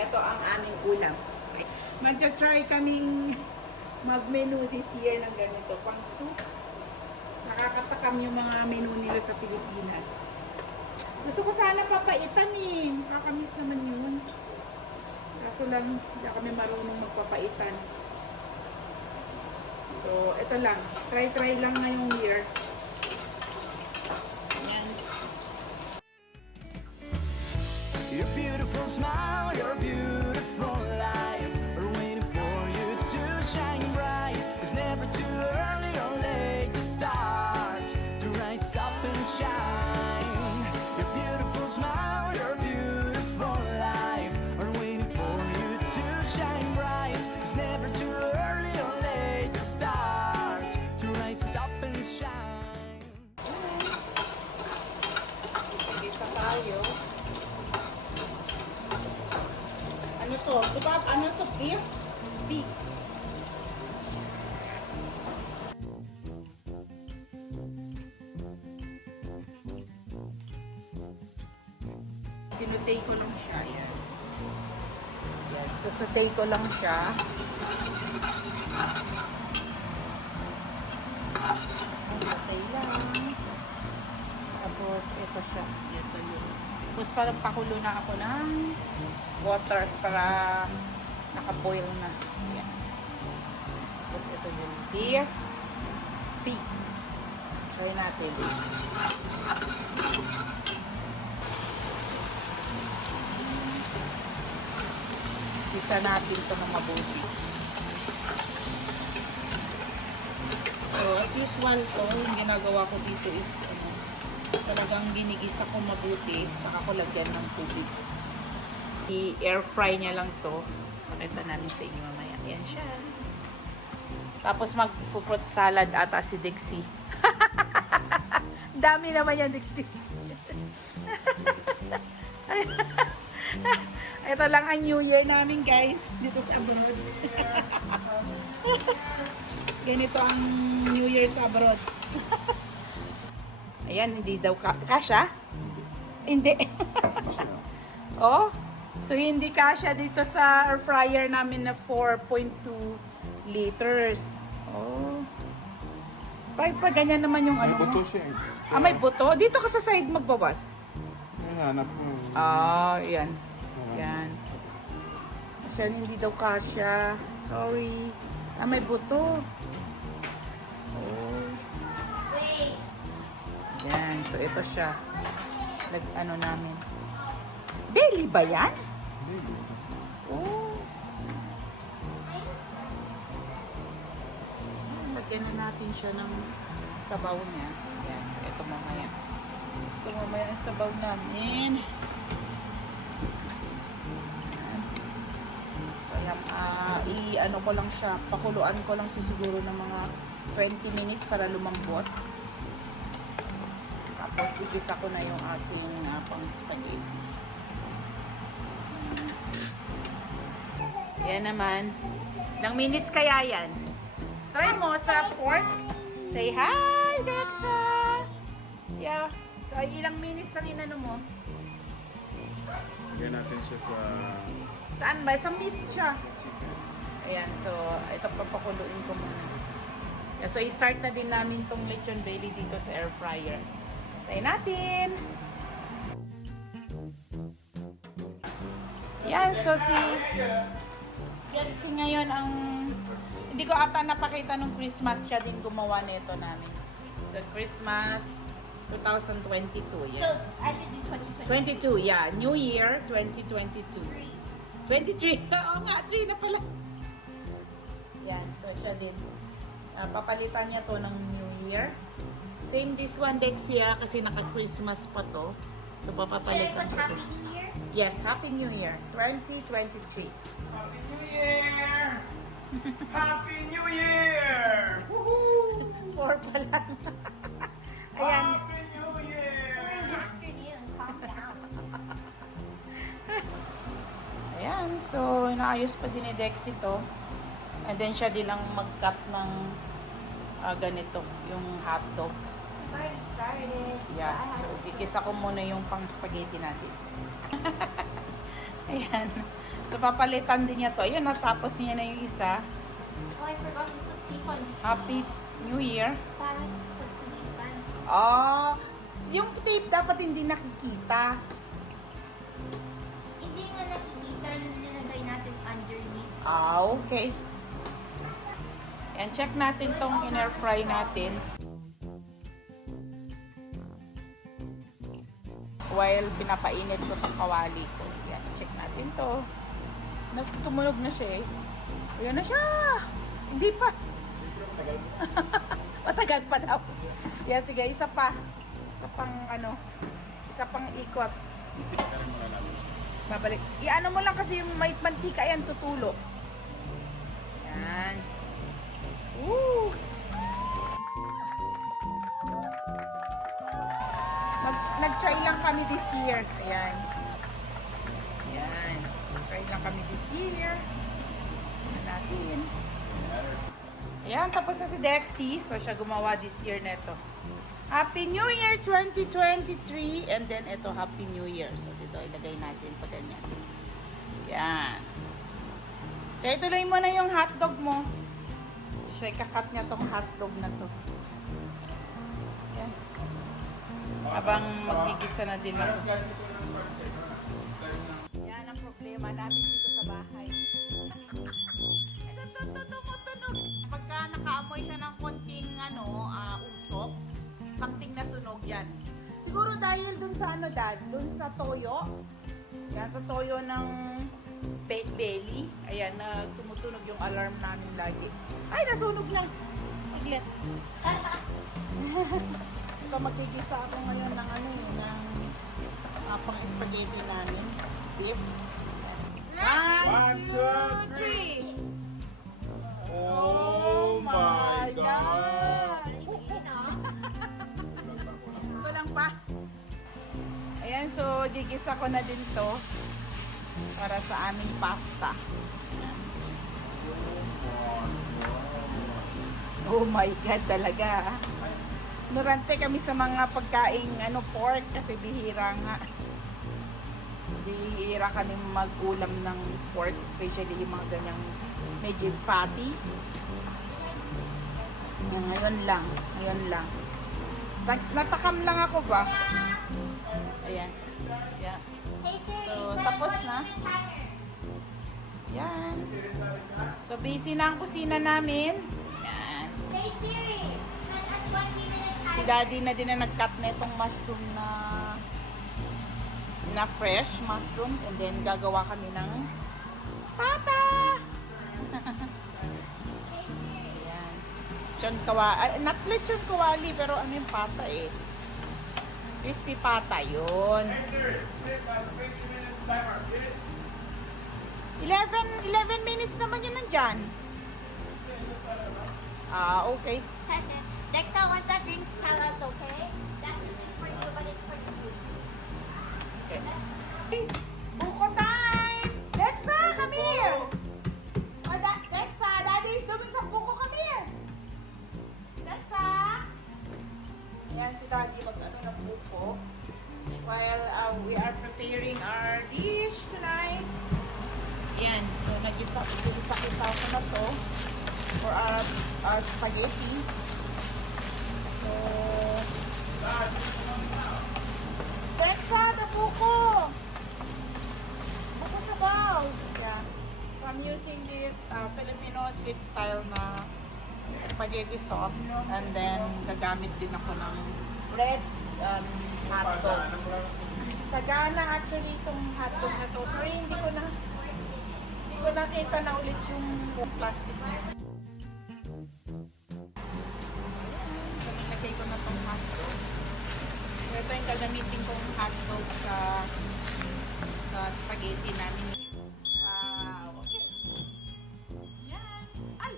Ito ang aming ulam. Okay. Magja-try kaming mag-menu this year ng ganito. Pang soup. Nakakatakam yung mga menu nila sa Pilipinas. Gusto ko sana papaitan eh. Nakakamiss naman yun. Kaso lang, hindi kami marunong magpapaitan. So, ito lang. Try lang ngayong year. Ayan. Your beautiful smile, your beautiful life are waiting for you to shine bright. It's never too early or late to start to rise up and shine. Your beautiful smile, your beautiful life are waiting for you to shine bright. It's never too early or late to start to rise up and shine. Sige pa tayo. Ano to? Diba, ano to? Beef? Beef. Sinutay ko lang siya. Yan. Yan. Sasutay ko lang siya. Sasutay lang. Tapos, ito siya. Ito yun. Tapos, parang pakulo na ako ng water para naka-boil na. Yan. Tapos, ito yung beef feet. Try natin. Isa natin ito na mabuti. So, as usual ko, yung ginagawa ko dito is talagang ginigisa ko mabuti, saka ko lagyan ng tubig. I-air fry niya lang to. Makita namin sa inyo mamaya. Yan siya. Tapos mag-fruit salad ata si Dixie. Dami naman yan, Dixie. Ito lang ang New Year namin, guys, dito sa abroad. Ganito ang New Year sa abroad. Ayan, hindi daw kasha? Hindi. Oh, so hindi kasha dito sa air fryer namin na 4.2 liters. Oh. Pa ganyan naman yung ano. May buto siya eh. Ah, may buto? Dito ka sa side magbawas. Ayan, hanap mo. Ah, yan. Yan. So, hindi daw kasya. Sorry. Ah, may buto. Oh. Yan. So, ito siya. Ano namin. Belly ba yan? Oh. Lagyan na natin siya ng sabaw niya. Yan. So, ito mamaya. Ito mamaya ang sabaw namin. So, ayan. I-ano ko lang siya. Pakuluan ko lang siya siguro ng mga 20 minutes para lumambot. Tapos, igisa ko na yung aking pang spaghetti. Yan naman. Ilang minutes kaya yan? Try mo sa pork. Say hi, Dexa! Yeah. So, ilang minutes ang inano mo? Lagyan natin siya sa Saan ba? Sa meat siya. chicken. Ayan. So, ito papakuluin ko muna. Yeah, so, i-start na din namin tong lechon belly dito sa air fryer. Try natin! Yan. So, si ngayon ang hindi ko ata napakita nung Christmas siya din gumawa nito namin. So, Christmas 2022. So, Yan. I should do 2020. 22, yeah. New Year 2022. 23. Oo nga, 3 na pala. Yan, so siya din. Papalitan niya to ng New Year. Same this one, Dexia, kasi naka-Christmas pa to. So, Should I papapalitan put ko Happy to. New Year? Yes, Happy New Year 2023. Happy New Year! Happy New Year! Woohoo! 4 pa lang. Ayan. Happy New Year! Afternoon, calm down. Ayan, so inaayos pa din ni Dex ito. And then siya din ang mag-cut ng ganito, yung hotdog. I've already started. Yeah, I have so to gigisa ko muna yung pang spaghetti natin. Ayan. So, papalitan din niya to. Ayan, natapos niya na yung isa. Oh, I forgot to put tape on this. Happy New Year. Parang put tape. Oh, yung tape dapat hindi nakikita. Hindi nga nakikita yung nilagay natin underneath. Ah, okay. Yan, check natin tong inner fry natin. While pinapainit ko tong kawali ko. Yan, check natin to. Tumunog na siya eh. Ayan na siya! Hindi pa. Matagal pa daw. Yeah, sige, isa pa. Isa pang ano, isa pang ikot. Babalik. Iano mo lang kasi yung may mantika yan, tutulo. Yan. Woo! Nag-try lang kami this year. Ayan. Ayan. Try lang kami this year. Ayan natin. Ayan, tapos na si Dexy. So, siya gumawa this year neto. Happy New Year 2023. And then, ito, Happy New Year. So, dito, ilagay natin pa ganyan. Ayan. So, ituloy mo na yung hotdog mo. So, siya, ikakat niya tong hotdog na to. Ayan. Habang magigisa na din ako. Yan ang problema namin dito sa bahay. Ito, tumutunog. Pagka nakaamoy siya ng konting usok, something na sunog yan. Siguro dahil dun sa dad, dun sa toyo. Yan, sa toyo ng belly. Ayan, na tumutunog yung alarm namin lagi. Ay, nasunog na. Saglit. So, magigisa ako ngayon ng pang spaghetti namin. Beef. 1, 2, 3! Oh my God! Ito lang pa. Ayan, so gigisa ko na din to para sa aming pasta. Oh my God, talaga. Ignorante kami sa mga pagkaing pork kasi bihira nga. Bihira kami mag-ulam ng pork, especially yung mga ganyang medyo fatty. Yan, ngayon lang. Natakam lang ako ba? Ayan. Yan. So, tapos na. Yan. So, busy na ang kusina namin. Yan. Hey Siri, set at 1 minute Si Daddy na din na nag-cut na itong mushroom na fresh mushroom, and then gagawa kami ng pata. Ayan. Not lechon kawali, pero ano yung pata eh. Crispy pata yun. 11 minutes naman yun nandyan. Ah, okay. Set it. Dexa, once that drinks, tell us, okay? That isn't for you, but it's for you. Okay. Buko time! Dexa, come here! Oh, Dexa, Daddy is doing some buko, come here! Dexa! Yan si Daddy mag-ano ng buko. While we are preparing our dish tonight. Yan, so nag-isa-isa ko na to for our spaghetti. So, Dexa, the buko! Buko sabaw! Yeah. So, I'm using this Filipino sweet style na spaghetti sauce. And then, gagamit din ako ng red hotdog. Sagana actually itong hotdog na to. Sorry, hindi ko nakita na ulit yung plastic niya. Nilagay ko na tong hotdog. So, ito yung gagamitin kong hotdog sa spaghetti namin. Wow! Okay. Yan. Ay!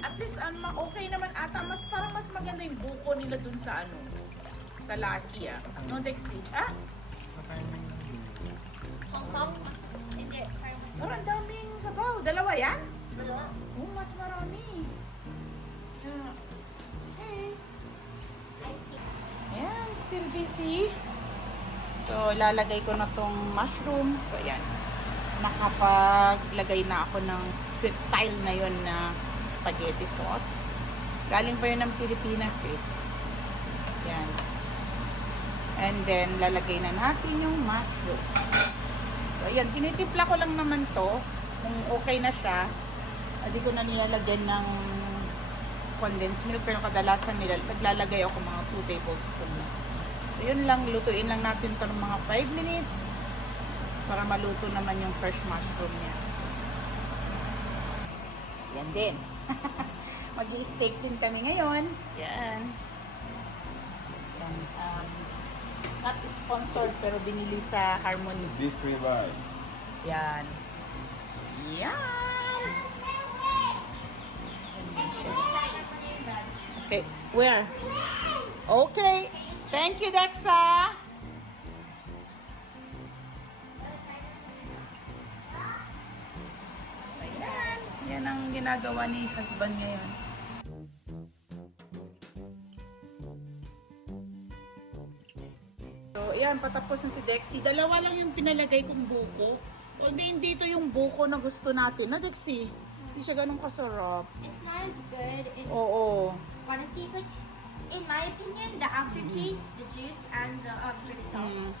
At least, okay naman ata. Parang mas maganda yung buko nila dun sa sa Lucky No, Dexy? Ah? Hong Kong, mas, hindi, parang mas, Parang daming sabaw. Dalawa yan? dalawa. Oh, mas marami. Yeah. Okay. I think. Ayan, still busy. So, So, lalagay ko na tong mushroom. So, ayan. Nakapaglagay na ako ng sweet style na yon na spaghetti sauce. Galing pa yun ng Pilipinas eh. Yan. And then, lalagay na natin yung mushroom. So, ayan. Tinitimpla ko lang naman to. Kung okay na siya, hindi ko na nilalagyan ng condensed milk. Pero kadalasan naglalagay ako mga 2 tablespoon. So, yun lang. Lutuin lang natin to ng mga 5 minutes para maluto naman yung fresh mushroom niya. Yan din. Mag-i-steak din kami ngayon. Yan. Yan. Not sponsored pero binili sa Harmony. Beef ribeye. Yan. Yan. Yan siya. Okay. Where? Okay. Thank you, Dexa. Ayan. Yan ang ginagawa ni husband ngayon. So, ayan. Patapos na si Dexy. Dalawa lang yung pinalagay kong buko. Although hindi ito yung buko na gusto natin. Na, Dexy? Hindi siya ganun kasarap. It's not as good. Oo. Honestly, it's like, in my opinion, the aftertaste, the juice, and the drink itself, Mm.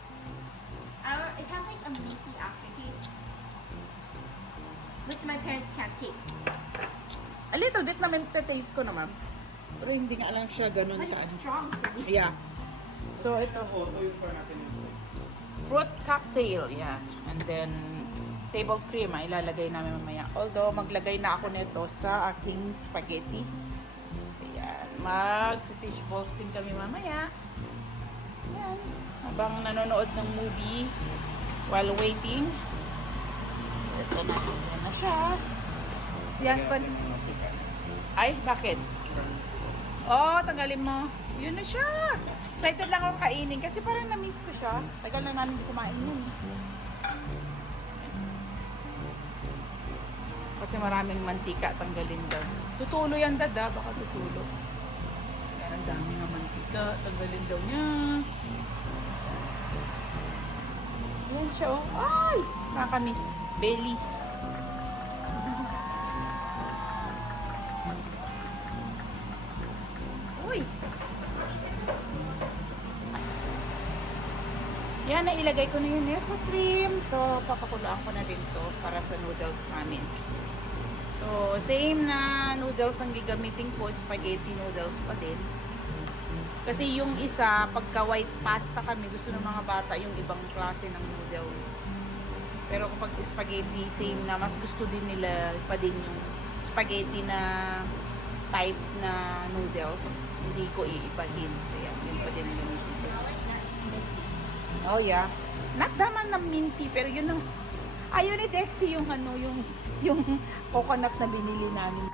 it has like a minty aftertaste, which my parents can't taste. A little bit na may taste ko naman. Pero hindi nga lang siya ganun But ka. it's strong for me. Yeah. So, ito. Tuyok pa natin inside. Fruit cocktail. Yan. And then, table cream. Ilalagay namin mamaya. Although, maglagay na ako nito sa aking spaghetti. Ayan. Mag-fish balls din kami mamaya. Ayan. Habang nanonood ng movie while waiting. So, ito na. Ayan na siya. Si husband. Ay, bakit? Oh, tanggalin mo. Yun na siya. Excited lang ako kainin kasi parang na-miss ko siya. Tagal na namin hindi kumain yun. Kasi maraming mantika, tanggalin daw. Tutulo yan, dada. Baka tutulo. Yan, ang dami nga mantika. Tanggalin daw niya. Yan siya, oh. Ay! Nakakamiss. Belly. Uy! Yan, nailagay ko na yun sa cream. So, papakuloan ko na din to para sa noodles namin. So, same na noodles ang gagamitin ko. Spaghetti noodles pa din. Kasi yung isa, pagka white pasta kami, gusto ng mga bata yung ibang klase ng noodles. Pero kapag spaghetti, same na, mas gusto din nila pa din yung spaghetti na type na noodles. Hindi ko iibahin. So, yan. Yun pa din ang gamitin ko. Oh, yeah. Not naman na minty, pero yun ang... Ayun ni Dexy yung ano, yung coconut na binili namin.